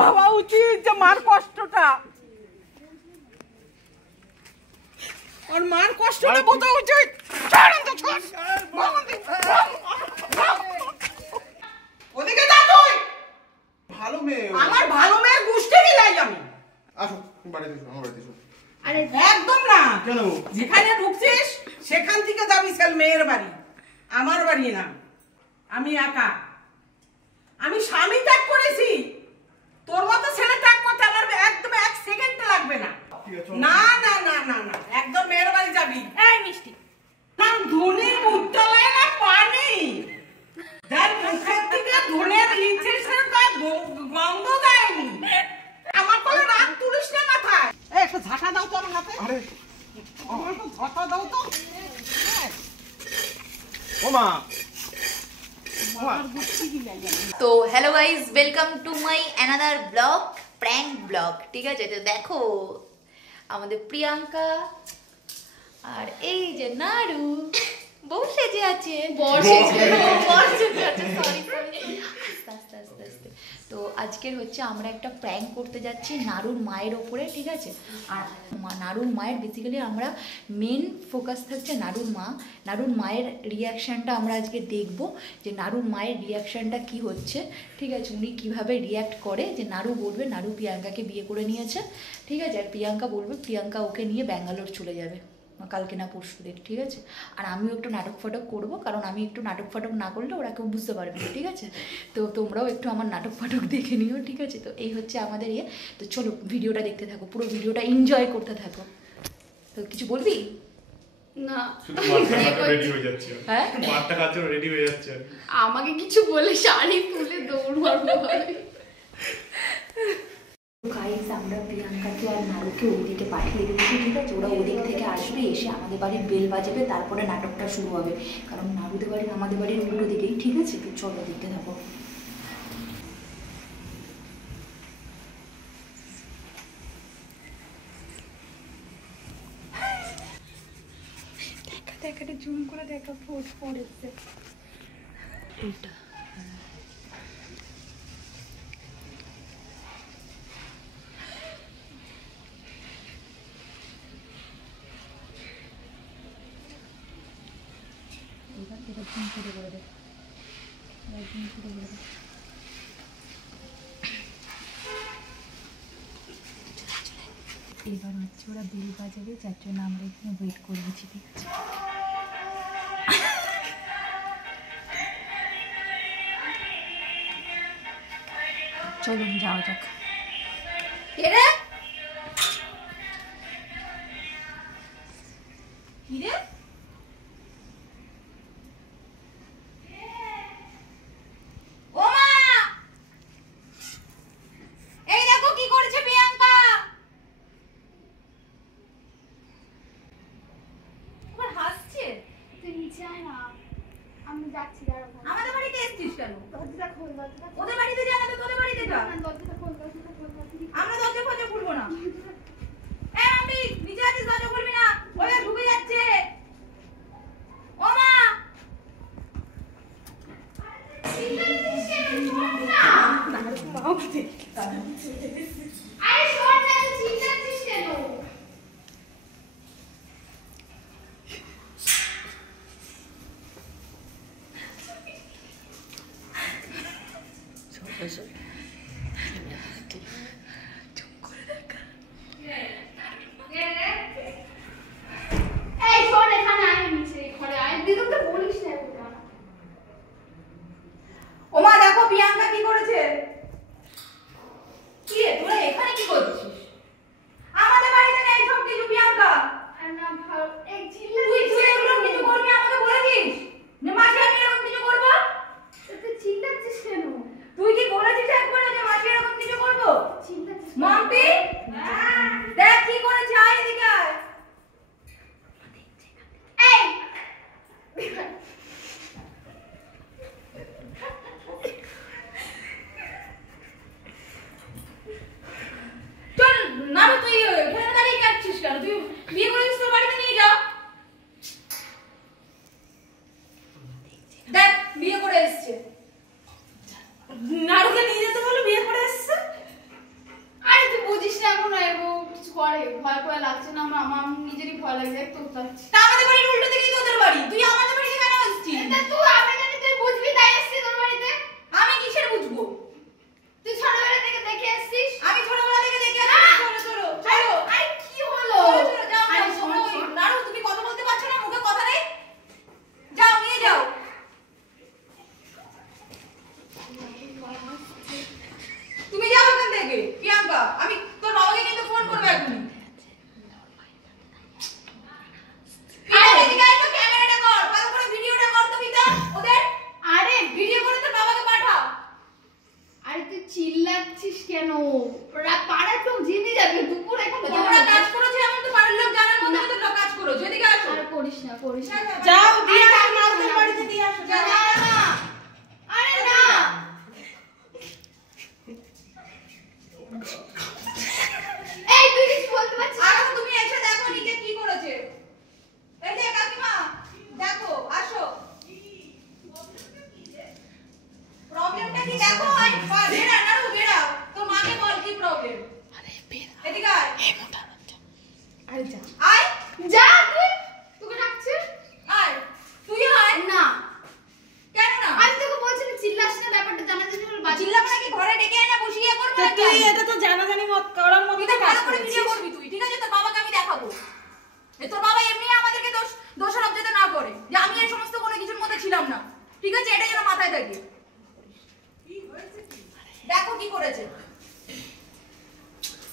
ভাবা উচিত যে মার কষ্টটা, আর মার কষ্টটা বোঝা উচিত। ওদিকে যা তুই, ভালো মেয়ে, আমার ভালো মেয়ের গুষ্টি গিলাই আমি। আসো বাড়িতে এসো, আমার বাড়িতে এসো। আরে একদম না, কেন? যেখানে ঢুকছিস সেখান থেকে যাবি সেল মেয়ের বাড়ি, আমার বাড়ি না। আমি একা, আমি স্বামী ত্যাগ করেছি, তোর মতো ছেলে ত্যাগ করতে আমার একদম 1 সেকেন্ড লাগবে না। না না না না না, একদম মেয়ের বাড়ি যাবি। এই মিষ্টি না, ধনে মুখতলায় না পানি, যার মুখের থেকে ধনের ইনফেকশন কয় গন্ধ দেয়নি। আমার কোলে রাগ তুলিস না মাথায়। এই একটা ঝাঁটা দাও তো আমার হাতে। আরে আমার তো ঝাঁটা দাও তো। ও মা, তো hello guys, welcome to my another blog, prank blog. ঠিক আছে, তো দেখো আমাদের প্রিয়াঙ্কা আর এই যে নাড়ু বউ সেজে আছে, আস্তে। তো আজকের হচ্ছে আমরা একটা প্র্যাঙ্ক করতে যাচ্ছি নাড়ুর মায়ের ওপরে। ঠিক আছে, আর নাড়ুর মায়ের বেসিক্যালি আমরা মেন ফোকাস থাকছে নাড়ুর মায়ের রিয়াকশানটা আমরা আজকে দেখব, যে নাড়ুর মায়ের রিয়াকশানটা কি হচ্ছে। ঠিক আছে, উনি কীভাবে রিয়াক্ট করে, যে নাড়ু বলবে নাড়ু প্রিয়াঙ্কাকে বিয়ে করে নিয়েছে। ঠিক আছে, আর প্রিয়াঙ্কা বলবে প্রিয়াঙ্কা ওকে নিয়ে ব্যাঙ্গালোর চলে যাবে কালকে না পরশু দিন। ঠিক আছে, আর আমিও একটু নাটক ফাটক করবো, কারণ আমি একটু নাটক ফাটক না করলে ওরা কেউ বুঝতে পারবে না। ঠিক আছে, তো তোমরাও একটু আমার নাটক ফাটক দেখে নিও। ঠিক আছে, তো এই হচ্ছে আমাদের ইয়ে। তো চলো ভিডিওটা দেখতে থাকো, পুরো ভিডিওটা এনজয় করতে থাকো। তো কিছু বলবি না? শুধু মারটা রেডি হয়ে যাচ্ছে। হ্যাঁ, মারটা কাছে রেডি হয়ে যাচ্ছে। আমাকে কিছু বলে শাড়ি তুলে দৌড় মারবো। গাইস, আমরা প্রিয়াঙ্কাকে আর নাড়ুকে ওইদিকে পাঠিয়ে দিয়েছি। ঠিক আছে, ওরা ওদিক থেকে আসবে, এসে আমাদের বাড়ির বেল বাজাবে, তারপরে নাটকটা শুরু হবে। কারণ নাড়ুদের বাড়ি আমাদের বাড়ির উল্টো দিকেই। ঠিক আছে, তো চলো দেখতে থাকো। দেখা জুম করে দেখা পোস্ট পড়েছে এইটা। এবার হচ্ছে ওরা বেল বাজাবে, যার জন্য আমরা এখানে ওয়েট করছি। ঠিক আছে, চলুন যাওয়া যাক। আমি যাচ্ছি, আমাদের বাড়িতে এসেছিস কেন? দরজাটা খোল, ওদের বাড়িতে যা না, তোদের বাড়িতে যা। দরজাটা খোল। আমরা দরজা ফজা খুলবো না। এই আমি নিচে আছিস, দরজা খুলবি না, ওরা ঢুকে যাচ্ছে। ও মা, আরে শোন না, তুই চিল্লাচ্ছিস কেন? এই শোন, এখানে আয়, নিচে ঘরে আয়। দিদুকে বলিস না এটা। ও মা দেখো প্রিয়াঙ্কা কি করেছে। কি রে, তোরা এখানে কি করছিস? আমাদের বাড়িতে ভয় লাগছে না, আমার নিজেরই ভয় লাগছে, একটু লাগছে। তা আমাদের বাড়ির উল্টো দিকেই তো ওদের বাড়ি, তুই আমাদের বাড়িতে কেন আসছিস? এটা তুই আমি জানি তুই বুঝবি তাই এসেছিস তোর বাড়িতে। আমি কিসের বুঝবো? তুই ছোটবেলা থেকে দেখে এসেছিস। আমি ছোটবেলা থেকে দেখে আসছি। চলো চলো চলো। আরে কি হলো? চলো, চলো, যাও, আরে যাও, শোন, শোনো, শোন। নাড়ু তুমি কথা বলতে পারছো না, মুখে কথা নেই। যাও নিয়ে যাও। তুমি যাও এখান থেকে প্রিয়াঙ্কা, আমি তোর বাবাকে কিন্তু ফোন করবো এখনই। আরে এদিকে আয় তো, ক্যামেরাটা কর, ভালো করে ভিডিওটা কর তো পিতা ওদের। আরে ভিডিও করে তোর বাবাকে পাঠা। আরে তুই চিল্লাচ্ছিস কেন? পাড়ার লোক জেনে যাবে, দুপুর এখন তোমরা কাজ করেছো এমন তো পাড়ার লোক জানার মধ্যে তো তোমরা কাজ করেছো। এদিকে আসো। আর করিস না, করিস না। যাও দিয়ে আসো, মালদের বাড়িতে দিয়ে আসো। যা, যা, না। আরে না। এই তুই কিছু বলতে পারছিস না? আসো, তুমি এসে দেখো নিচে কি করেছে। এই যে কাকিমা, দেখো, আসো। প্রবলেমটা কি দেখো? বেড়া নাড়ু বেড়া, তোর মাকে বল কি প্রবলেম। এদিকে আয়। আরে যা। আয়, যা তুই, তোকে ডাকছে। আয়, তুইও আয়। না, কেন না? আমি তোকে বলছি না চিল্লাস না, ব্যাপারটা জানার জন্য বল বাজি। চিল্লাম নাকি ঘরে ডেকে এনে বসিয়ে করবো? তা তুই এটা তো জানাজানি মত করার মতো তুই তো কাজ ভালো করে করেছিস। ভিডিও করবি তুই, ঠিক আছে? তোর বাবাকে আমি দেখাবো। তোর বাবা এমনি আমাদেরকে দোষারোপ যাতে না করে যে আমি এই সমস্ত কোনো কিছুর মধ্যে ছিলাম না, ঠিক আছে? এটা যেন মাথায় থাকে। দেখো কি করেছে।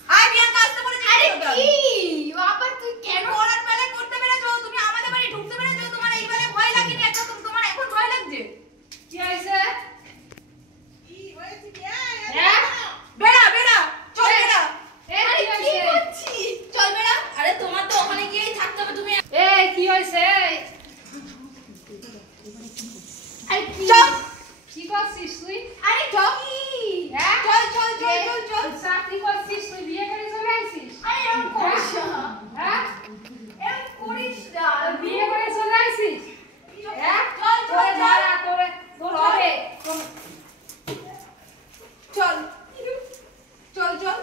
আয় প্রিয়াঙ্কা, আসতে বলেছি। আরে কি আবার তুই কেন? করার বেলায় করতে পেরেছো, তুমি আমাদের বাড়ি ঢুকতে পেরেছো, তোমার এই বেলায় ভয় লাগেনি? একটা তোমার এখন ভয় লাগছে? কি হয়েছে? কি হয়েছে কি? হ্যাঁ? বেড়া বেড়া, চল বেড়া, আরে কি করছিস? চল বেড়া। আরে তোমার তো ওখানে গিয়েই থাকতে হবে তুমি। এই কি হয়েছে? আরে কি? চল। কি করছিস তুই? আরে চল। হ্যাঁ? চল চল চল চল চল। চাকরি করছিস তুই, বিয়ে করে চলে আসিস? আরে এরকম করিস না। হ্যাঁ? এরকম করিস না। বিয়ে করে চলে আসিস? হ্যাঁ? চল, চল, তোরে চল। মারা, তোরে তোরে চল চল চল।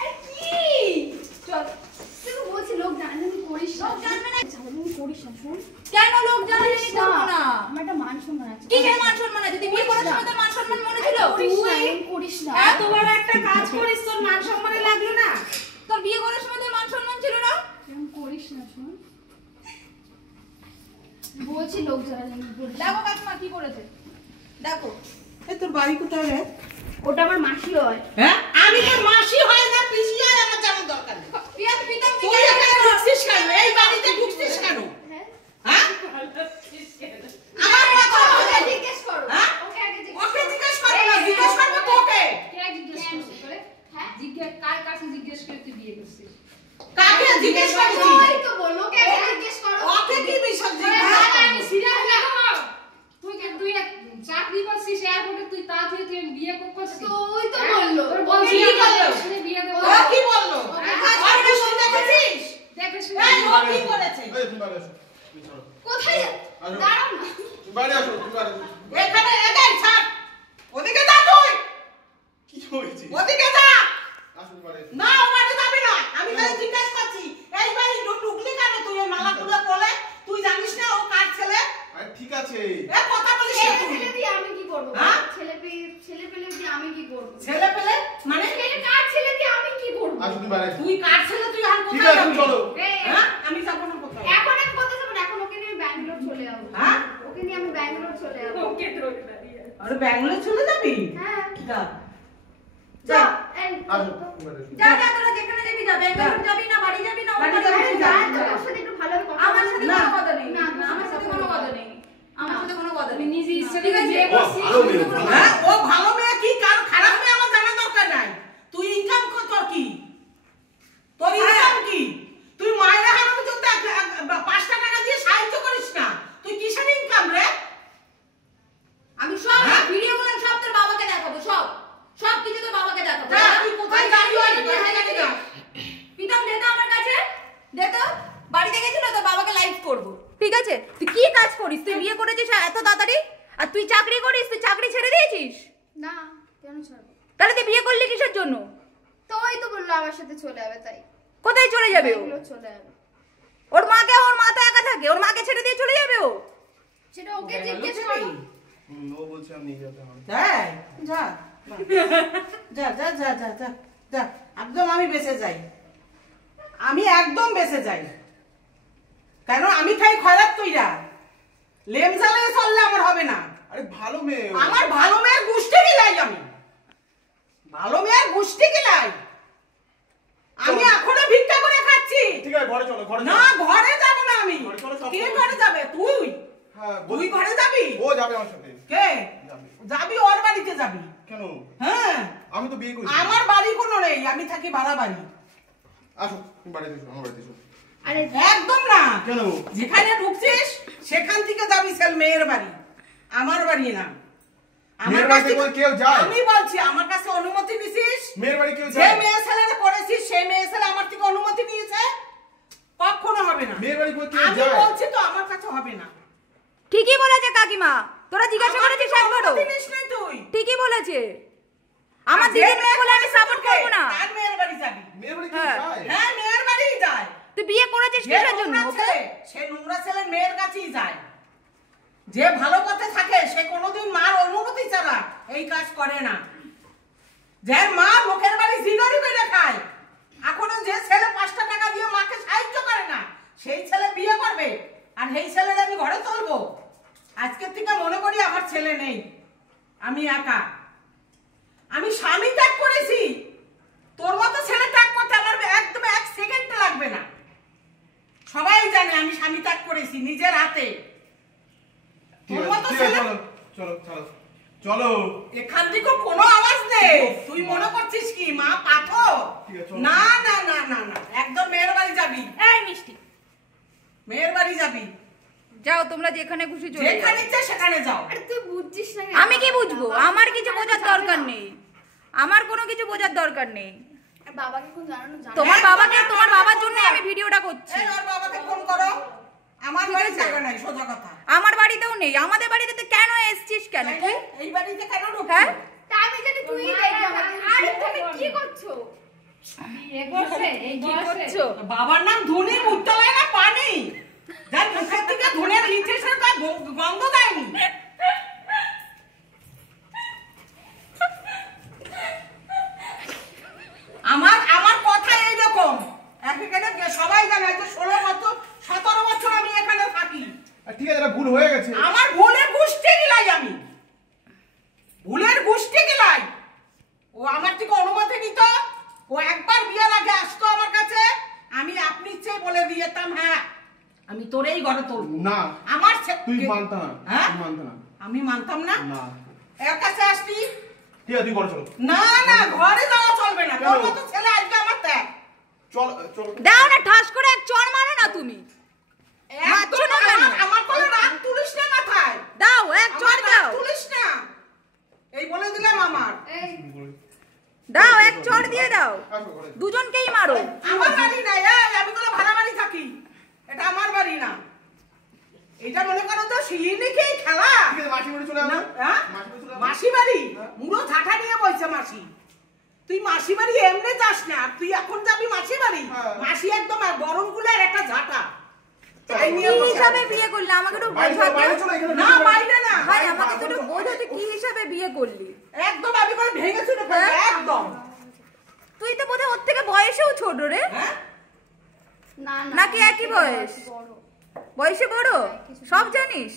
আরে কি? চল। তুই তো বলছিস লোক জানাজানি করিস না। লোক জানবে না। জানাজানি করিস না, শোন। কেন লোক জানাজানি করবো না? আমার একটা মান সম্মান আছে। কিসের মান সম্মান আছে? তুই বিয়ে করার সময় তোর মান সম্মান মনে ছিল? করিস না, এরকম করিস না। এত বড় একটা কাজ করিস, তোর মান সম্মানে লাগলো না? তোর বিয়ে করার সময় তোর মান সম্মান ছিল না? এরকম করিস না, শোন। বলছি লোক জানাজানি করিস না। দেখো কাকিমা কি করেছে, দেখো। এই তোর বাড়ি কোথায় রে? ওটা আমার মাসি হয়। হ্যাঁ, আমি তোর মাসি হয় না পিসি হয়, আমার জানার দরকার নেই। পিয়া পিতাম তুই এখানে ঢুকছিস কেন? এই বাড়িতে ঢুকছিস কেন? হ্যাঁ? হ্যাঁ? আমার কথা ওকে বলে। জিজ্ঞেস করো। হ্যাঁ? ওকে আগে জিজ্ঞেস ওকে করো। জিজ্ঞেস করবো না, জিজ্ঞেস করবো তোকে। কে জিজ্ঞেস করছিস করে? হ্যাঁ? কার কাছে জিজ্ঞেস করে তুই বিয়ে করছিস? কাকে জিজ্ঞেস করছিস? ওই তো বললো, ওকে আগে জিজ্ঞেস করো। ওকে কি বিষয় আরে জিজ্ঞেস আমি করবো? সিরিয়াস না। তুই এক চাকরি করছিস এয়ারপোর্টে, তুই তা তুই বিয়ে করছিস? তো ওই তো বললো। তোর বলছি কি বললো? বিয়ে দেবো। ও কি বললো? হ্যাঁ? ওর বিষয় দেখেছিস? দেখে এই, শুনে ও কি করেছে? এই, তুমি বাইরে আসো। তুমি ছাড়ো। কোথায় যা- আসো। দাঁড়াও না। তুমি বাইরে আসো, তুমি বাইরে আসো। এখানে একাই ছাড়। ওদিকে যা তুই। কি হয়েছে? ওদিকে যা। আসো, তুমি বাইরে আসো। না, ও বাড়ি যাবি না। আমি তাই জিজ্ঞেস করছি। এই বাড়ি ঢুকলি কেন তুই? ওই মালাগুলো বলে তুই জানিস না ও কার ছেলে? আরে ঠিক আছে। এ কথা বলিস না তুই। ছেলে দিয়ে আমি কি করবো? হ্যাঁ? ছেলে পেলে দিয়ে আমি কি করবো? ছেলে পেলে মানে ছেলে কার ছেলে দিয়ে আমি কি করবো? আসো, তুমি বাইরে আসো। তুই কার ছেলে? তুই আর ঠিক কোথায় আছে, তুমি যাবি? চলো। হ্যাঁ, আমি যাবো না কোথাও। এখন আমি কোথায় যাবো না? এখন ওকে নিয়ে আমি ব্যাঙ্গালোর চলে যাবো। হ্যাঁ? ওকে নিয়ে আমি ব্যাঙ্গালোর চলে যাবো। আরে ব্যাঙ্গালোর চলে যাবি? হ্যাঁ। যা। যা। যা। এই, আসো, তুমি বাইরে আসো। যা যা, তোরা যেখানে যাবি যা। ব্যাঙ্গালোর যাবি না বাড়ি যাবি না বাড়ি ওখানে যাবি, যাবি? যা। যা, তোর সাথে একটু ভালোভাবে কথা আমার বল। সাথে না। কোনো কথা নেই। না, না, আমার সাথে কোনো কথা নেই। আমার সাথে কোনো কথা তুই নেই। নিজে ইচ্ছে ঠিক করে আছে? বিয়ে ও, করছিস? ভালো মেয়ে, ভালো। হ্যাঁ, ও ভালো মেয়ে কি কার খারাপ মেয়ে আমার জানার দরকার নাই। তুই ইনকাম কর, তোর কি? তোর ইনকাম কি? তুই মায়ের হারামে তো 5টা টাকা দিয়ে সাহায্য করিস না। তুই কিসের ইনকাম রে? আমি সব হ্যাঁ? ভিডিওগুলো সব তোর বাবাকে দেখাবো, সব সব কিছু তোর বাবাকে দেখাবো। যা, তুই কোথায় যাবি? কোথায় যাবি না? পিতাম দে তো আমার কাছে, দে তো। বাড়িতে গেছিল তোর বাবাকে লাইভ করব, ঠিক আছে? তুই কি কাজ করিস? তুই বিয়ে করেছিস এত তাড়াতাড়ি, আর তুই চাকরি করিস? তুই চাকরি ছেড়ে দিয়েছিস? না, কেন ছাড়বো? তাহলে তুই বিয়ে করলি কিসের জন্য? তো ওই তো বললো আমার সাথে চলে যাবে তাই। কোথায় চলে যাবে ও? এগুলো চলে যাবে। ওর মাকে, ওর মা তো একা থাকে, ওর মাকে ছেড়ে দিয়ে চলে যাবে ও? সেটা ওকে জিজ্ঞেস করো। ও বলছে আমি নিয়ে যেতে হবে। যাই, যা যা যা যা যা যা যা একদম আমি বেঁচে যাই, আমি একদম বেঁচে যাই। কেন আমি খাই খয়রাত কইরা, লেম জ্বালিয়ে চললে আমার হবে না। আরে ভালো মেয়ে ও। আমার ভালো মেয়ের গোষ্ঠী গিলাই, আমি ভালো মেয়ের গোষ্ঠী গিলাই। আমি এখনো ভিক্ষা করে খাচ্ছি। ঠিক আছে ঘরে চলো, ঘরে না চলো। ঘরে যাব না আমি। ঘরে চলো, সব কে সময়। ঘরে যাবে? তুই হ্যাঁ তুই ঘরে যাবি? ও যাবে আমার সাথে। কে যাবে। যাবি? ওর বাড়িতে যাবি? কেন? হ্যাঁ, আমি তো বিয়ে করেছি। আমার বাড়ি কোনো নেই, আমি থাকি ভাড়া বাড়ি। আসো তুমি বাড়িতে এসো, আমার বাড়িতে এসো। আরে একদম না, কেন? যেখানে ঢুকছিস সেখান থেকে যাবি সেল মেয়ের বাড়ি, আমার বাড়ি না। আমার মেয়ের বাড়িতে কাছে কোনো কেউ যায়? আমি বলছি আমার কাছে অনুমতি নিছিস? মেয়ের বাড়ি কেউ যে যায়? মেয়ে ছেলেরা করেছিস সেই মেয়ে ছেলে আমার থেকে অনুমতি নিয়েছে? কখনো হবে না। মেয়ের বাড়ি কেউ আমি যায়? বলছি তো আমার কাছে হবে না। ঠিকই বলেছে কাকিমা, তোরা জিজ্ঞাসা আমার করেছিস থেকে একবারও? অনুমতি নিস নাই তুই। ঠিকই বলেছে। আমার আর যে দিদির মেয়ে মেয়ে বলে আমি সাপোর্ট করেছে করবো না। তার মেয়ের বাড়ি যাবি। মেয়ের বাড়ি কেউ হ্যাঁ। যায়? হ্যাঁ, মেয়ের বাড়িই যায়। তুই বিয়ে করেছিস যে কিসের জন্য? নোংরা ছেলে, সে নোংরা ছেলে মেয়ের কাছেই যায়। যে ভালো পথে থাকে সে কোনোদিন মার অনুমতি ছাড়া এই কাজ করে না। যার মা লোকের বাড়ি জিগারি করে খায়, এখনো যে ছেলে 5 টাকা দিয়ে মাকে সাহায্য করে না, সেই ছেলে বিয়ে করবে আর সেই ছেলের আমি ঘরে তুলবো? আজকের থেকে মনে করি আমার ছেলে নেই, আমি একা। আমি স্বামী ত্যাগ করেছি, তোর মতো ছেলে ত্যাগ করতে আমার একদম 1 সেকেন্ড লাগবে না। সবাই জানে আমি স্বামী ত্যাগ করেছি নিজের হাতে। ঠিক তোর আছে, মতো ঠিক আছে, ছেলে চলো চলো চলো চলো। এখান থেকে কোনো আওয়াজ নেই। তুই মনে করছিস কি মা পাথর? ঠিক আছে, চলো। না না না না না, একদম মেয়ের বাড়ি যাবি, এই মিষ্টি, মেয়ের বাড়ি যাবি। যাও তোমরা যেখানে খুশি চলে যাও। যেখানে ইচ্ছে সেখানে যাও। আরে তুই বুঝছিস না কেন? আমি কি বুঝবো? আমার কিছু বোঝার দরকার নেই, আমার কোনো কিছু বোঝার দরকার নেই। আর বাবাকে কোন জানানো জানো? তোমার একদম বাবাকে, না, তোমার না, বাবার না, জন্য না। আমি ভিডিওটা করছি। এই ওর বাবাকে ফোন করো, আমার বাড়ি জায়গা নাই, সোজা কথা। আমার বাড়িতেও নেই, আমাদের বাড়িতে তুই কেন এসেছিস? কেন তুই? এই বাড়িতে কেন ঢুকছিস? হ্যাঁ? তা আমি জানি তুই দেখবি আমাকে। আরে তুমি কি করছো? বিয়ে করছে এই কি বয়সে? করছো? বাবার নাম ধনী, মুক্তলায় না পানি, যার মুখের থেকে ধনের লিখেছে তার গন্ধ দেয়নি। আমার আমার কথা এইরকম, এখানে সবাই জানে যে 16 বছর 17 বছর আমি এখানে থাকি। আর ঠিক আছে, এটা ভুল হয়ে গেছে। আমার ভুলের গোষ্ঠী গিলাই, আমি ভুলের গোষ্ঠী গিলাই। ও আমার থেকে অনুমতি নিত, ও একবার বিয়ের আগে আসতো আমার কাছে, আমি আপনি ইচ্ছে বলে দিয়েতাম হ্যাঁ আমি তোরেই ঘরে তুলবো। না আমার তুই মানতা না, হ্যাঁ? তুই মানতা না। আমি মানতাম না। না এর কাছে আসতি? ঠিক আছে তুই ঘরে চলো। না না, ঘরে যাওয়া চলবে না। তোর কেন? মতো ছেলে আজকে আমার ত্যাগ। চল চলো। দাও না, ঠাস করে এক চড় মারো না তুমি। মারছো না কেন? আমার কোনো রাগ তুলিস না মাথায়, দাও এক আমার চড় রাগ দাও, তুলিস না, এই বলে দিলাম আমার। এই দাও এক চড় দিয়ে দাও, আসো ঘরে। দুজনকেই মারো। আমার বাড়ি না, আমি কোনো ভাড়া বাড়ি থাকি, এটা আমার বাড়ি না। এটা মনে করো তো সিনিকেই খেলা। ঠিক আছে, মাসি বাড়ি চলে না, আসো। হ্যাঁ? মাসি বাড়ি চলে আসো। মাসি বাড়ি মুড়ো ঝাঁটা নিয়ে বলছে মাসি। তুই মাসি বাড়ি এমনি যাস না, আর তুই এখন যাবি মাসি বাড়ি। হ্যাঁ। মাসি একদম গরম গুলের একটা ঝাঁটা। তাই কি নিয়ে বসে হিসাবে আছে। বিয়ে করলি আমাকে একটু বাইরে চলো, বাইরে বোঝাতে? চলো, এখানে না বসে বাইরে না, ভাই আমাকে তো একটু বোঝা, তুই কি হিসাবে বিয়ে করলি? একদম আমি করে ভেঙে চুরে ফেলবো, একদম। তুই তো বোধহয় ওর থেকে বয়সেও ছোট রে, হ্যাঁ? না না নাকি একই বয়স? বড়। বয়সে বড়, সব জানিস?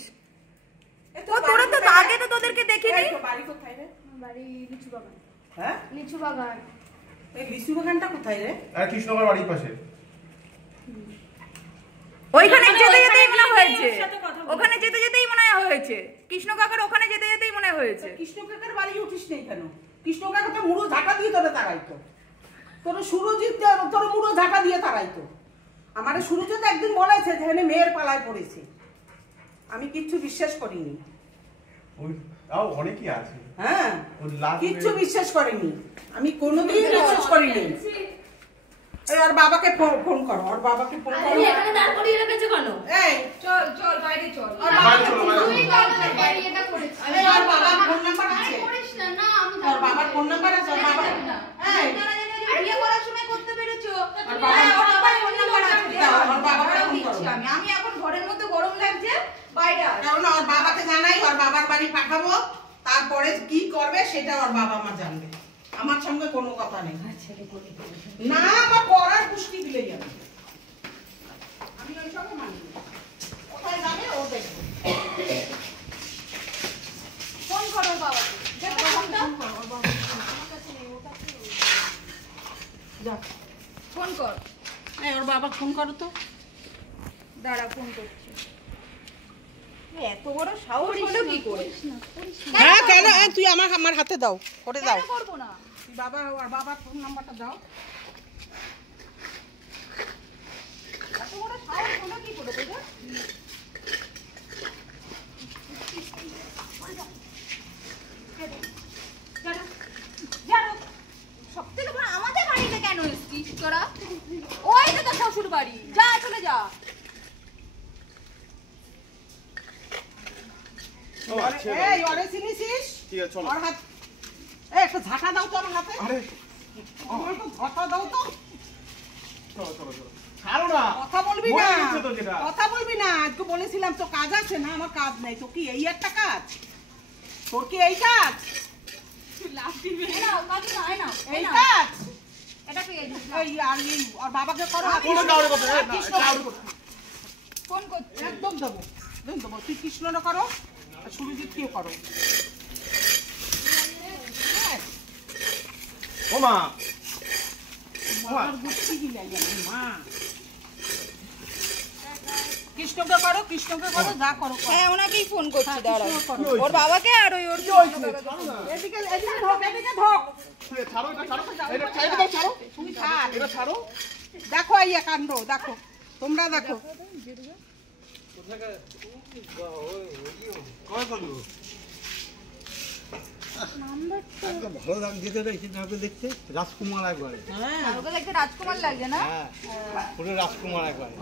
এ ও তোরা তো বাড়ি আগে তো তোদেরকে দেখিনি। এই তো বাড়ি কোথায় রে? আমার বাড়ি লিচু বাগান। হ্যাঁ? লিচু বাগান। এই লিচু বাগানটা কোথায় রে? আর কৃষ্ণনগর বাড়ির পাশে। ওইখানে যেতে যেতেই ওইখানে মনে হয়েছে, ওর সাথে কথা বলি। ওখানে যেতে যেতেই মনে হয়েছে, কৃষ্ণ কাকার ওখানে যেতে যেতেই মনে হয়েছে। কৃষ্ণ কাকার বাড়ি উঠিস নেই কেন? কৃষ্ণ কাকা তো মুড়ো ঝাঁটা দিয়ে তোরে তাড়াইতো, তোর সুরজিৎ তোর মুড়ো ঝাঁটা দিয়ে তাড়াইতো। আমার সুরজিৎ একদিন বলেছে যে এখানে মেয়ের পালায় পড়েছে, আমি কিচ্ছু বিশ্বাস করিনি। ওই তাও অনেকই আছে। হ্যাঁ, ওর লাভ কিচ্ছু বিশ্বাস করিনি, আমি কোনোদিন বিশ্বাস করিনি। এই ওর বাবাকে ফোন করো, ওর বাবাকে ফোন করো। এখানে দাঁড় করিয়ে রেখেছো কেন? এই চল চল বাইরে চল। ওর বাইরে বাবাকে চলো, ফোন বাইরে করো। তুই বল না বাড়ি এটা করেছিস। এই ওর বাবার ফোন নাম্বার আছে? করিস না, না আমি ওর বাবার ফোন নাম্বার আছে? ওর বাবা এই বিয়ে করার সময় করতে পেরেছো, ওর বাবার বাড়ি পাঠাবো, তারপরে কি করবে সেটা ওর বাবা মা জানবে, আমার সঙ্গে কোনো কথা নেই। না আমার করার পুষ্টি দিলে যাবে, আমি ওই সঙ্গে মানি না। কোথায় যাবে ও দেখবে। ফোন করো বাবাকে, যেতে ফোনটা যা ফোন কর। ওর বাবা ফোন করো তো। দাঁড়া ফোন করছি। এত বড় সাহস হলো কি করে? হ্যাঁ কেন তুই আমার হাতে দাও, করে দাও। কেন করবো না? তুই বাবার ফোন নাম্বারটা দাও। এত বড় সাহস হলো কি করে তোদের? সব থেকে বড় আমাদের বাড়িতে কেন এসছিস তোরা? ওই তো তোর শ্বশুর বাড়ি, যা চলে যা। ও, আচ্ছা, এই ওরে চিনিছিস? ঠিক আছে চলো। ওর হাত একটা ঝাঁটা দাও তো আমার হাতে। আরে আমার একটু ঝাঁটা দাও তো। চলো চলো চলো, ছাড়ো না। কথা বলবি না, বলে দিচ্ছ তো যেটা। কথা বলবি না। আজকে বলেছিলাম তো কাজ আছে না, আমার কাজ নেই। তো কি এই একটা কাজ? তোর কি এই কাজ? এই নাও, কাজ না, এই নাও, এই এই নাও। কাজ? এটা কি? এই আর এই আর বাবাকে করো। কোনো কাউরে করতে হবে না, কৃষ্ণ কাউরে করতে হবে না। ফোন করছি। একদম দেবো, একদম দেবো। তুই কৃষ্ণটা করো আর সুরজিৎকেও করো। ও মা, আমার বুদ্ধি কি লাগে মা। কৃষ্ণকে করো, কৃষ্ণকে করো, যা করো করো। হ্যাঁ, ওনাকেই ফোন করছি, দাঁড়াও। করো। ওর বাবাকে আর ওই ওর এদিকে এদিকে ঢোক, এদিকে ঢোক। ঠিক আছে, ছাড়ো এটা, ছাড়ো এটা, এটা দাও, ছাড়ো তুই ছাড়। এটা ছাড়ো। দেখো এই কাণ্ড, দেখো তোমরা দেখো। একদম ভালো লাগছে তো দেখতে, রাজকুমার একবারে। হ্যাঁ ওকে দেখতে রাজকুমার লাগছে না? হ্যাঁ, পুরো রাজকুমার একবারে।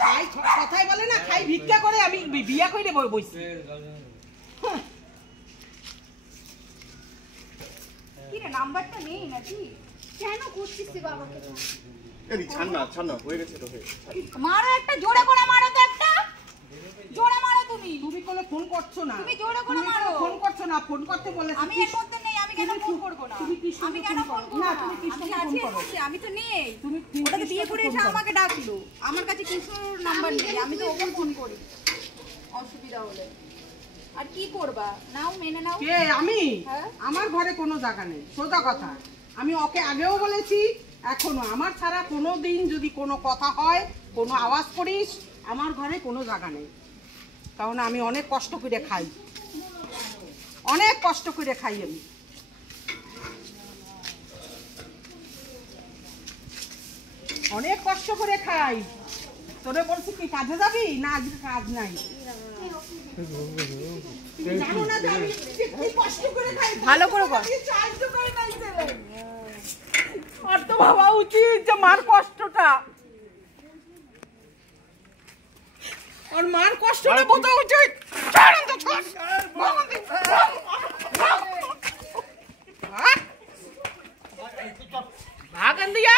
খাই কথাই বলে না, খাই ভিক্ষা করে আমি বিয়া করে বইছি। কি রে, নাম্বারটা নেই নাকি? কেন করছিস তুই বাবাকে? এই ছাড় না, ছাড় না, হয়ে গেছে তো, হয়ে গেছে। মারো একটা, জোরে করে মারো তো একটা। জোরে মারো তুমি। তুমি কোনো ফোন করছো না, তুমি জোরে করে তুমি মারো। ফোন করছো না, ফোন করতে বলেছি। আমি এর মধ্যে নেই, আমি কেন ফোন করব না? তুমি কৃষ্ণকে আমি কেন ফোন ফোন করো। করব না, না? তুমি কৃষ্ণকে আমি আছি ফোন এর করো। মধ্যে, আমি তো নেই। তুমি ওটাতে বিয়ে করে কৃষ্ণকে এসে ফোন করো। আমাকে ডাকলো। আমার কাছে কৃষ্ণর নাম্বার নেই, আমি তো ওকে ফোন করি অসুবিধা হলে। আর কি করবা? নাও, মেনে নাও। কে আমি? হ্যাঁ। আমার ঘরে কোনো জায়গা নেই, সোজা কথা। আমি ওকে আগেও বলেছি, এখনো। আমার ছাড়া কোনো দিন যদি কোনো কথা হয়, কোনো আওয়াজ করিস, আমার ঘরে কোনো জায়গা নেই। কারণ আমি অনেক কষ্ট করে খাই, অনেক কষ্ট করে খাই আমি। অনেক কষ্ট করে খাই। তোরে বলছি কি কাজে যাবি না? আজকে কাজ নাই। তুমি জানো না যে আমি কি কষ্ট করে খাই? ভালো করে বল। সাহায্য করে নাই ছেলে। আর তো ভাবা উচিত যে মার কষ্টটা, আর মার কষ্টটা বোঝা উচিত। ছাড়েন তো, ছাড়। ভাগেন দিয়া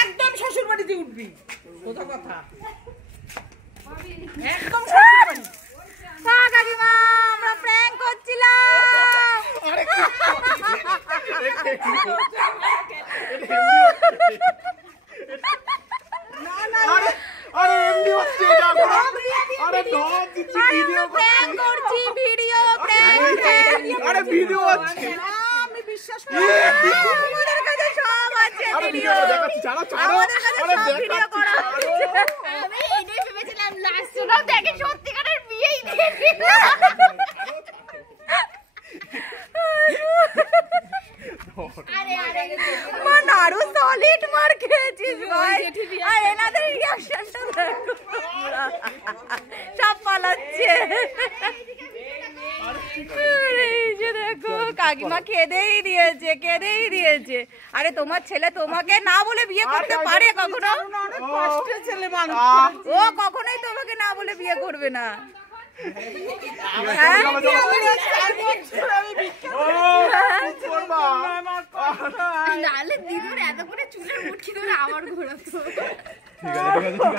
একদম শ্বশুর বাড়িতে উঠবি, সোজা কথা। একদম শ্বশুর বাড়ি। কাকিমা, আমরা প্র্যাঙ্ক করছিলাম। না না আরে আরে এমনি হচ্ছে এটা পুরো। আরে ধর দিচ্ছি, ভিডিও প্র্যাঙ্ক করছি, ভিডিও আরে ভিডিও হচ্ছে। আমি বিশ্বাস করি আমাদের কাছে সব আছে আরে ভিডিও। ভিডিও দেখাচ্ছি, ছাড়ো ছাড়ো। আমাদের কাছে আরে সব ভিডিও দেখাচ্ছি, করা ছাড়ো। হচ্ছে। আমি এটাই ভেবেছিলাম লাস্ট শোনাও দেখে সত্যিকারের বিয়েই দিয়ে দিল। মা নাড়ু সলিড মার খেয়েছিস ভাই। আর এনাদের রিঅ্যাকশনটা দেখো, সব পালাচ্ছে। এই যে দেখো, কাকিমা কেঁদেই দিয়েছে, কেঁদেই দিয়েছে। আরে তোমার ছেলে তোমাকে না বলে বিয়ে করতে পারে কখনো? অনেক কষ্টের ছেলে মানুষ। ও কখনোই তোমাকে না বলে বিয়ে করবে না। চলো, চলো, চলো। ও, খুব করবা। নাহলে দিদুর এত করে চুলের মুঠি ধরে আবার ঘোরাতো।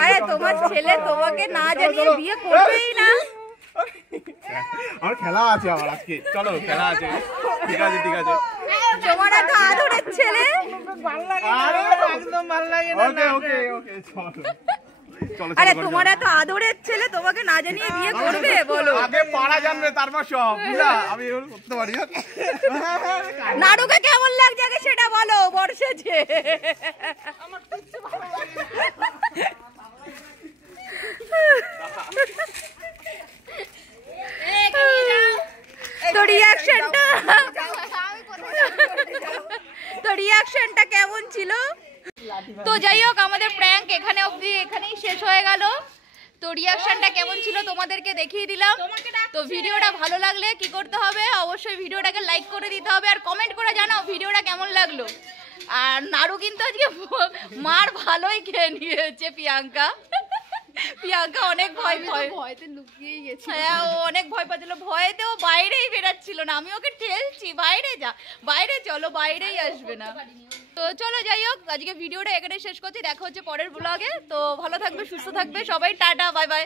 আরে তোমার ছেলে তোমাকে না জানিয়ে বিয়ে করবেই না। আমার খেলা আছে আমার আজকে, চলো খেলা আছে। ঠিক আছে ঠিক আছে, তোমার এত আদরের ছেলে। একদম ভালো লাগে না। ওকে ওকে ওকে চলো চলো। আরে তোমার এত আদরের ছেলে তোমাকে না জানিয়ে বিয়ে করবে বলো? আগে পাড়া জানবে তারপর সব, বুঝলা? আমি এগুলো করতে পারি না। নাড়ুকে কেমন লাগছে আগে সেটা বলো, বর্ষেছে। তো রিঅ্যাকশনটা কেমন ছিল? তো যাই হোক, আমাদের প্র্যাঙ্ক এখানে অবধি এখানেই শেষ হয়ে গেল। তো রিঅ্যাকশনটা কেমন ছিল তোমাদেরকে দেখিয়ে দিলাম। তো ভিডিওটা ভালো লাগলে কি করতে হবে, অবশ্যই ভিডিওটাকে লাইক করে দিতে হবে আর কমেন্ট করে জানাও ভিডিওটা কেমন লাগলো। আর নাড়ু কিন্তু আজকে মার ভালোই খেয়ে নিয়েছে প্রিয়াঙ্কা। প্রিয়াঙ্কা অনেক ভয়তে লুকিয়ে গেছে। হ্যাঁ, ও অনেক ভয় পাচ্ছিল, ভয়েতে ও বাইরেই বেরাচ্ছিল না। আমি ওকে ঠেলছি, বাইরে যা, বাইরে চলো, বাইরেই আসবে না। তো চলো যাই হোক, আজকে ভিডিওটা এখানে শেষ করছি। দেখা হচ্ছে পরের ব্লগে। তো ভালো থাকবে, সুস্থ থাকবে সবাই, টাটা, বাই বাই।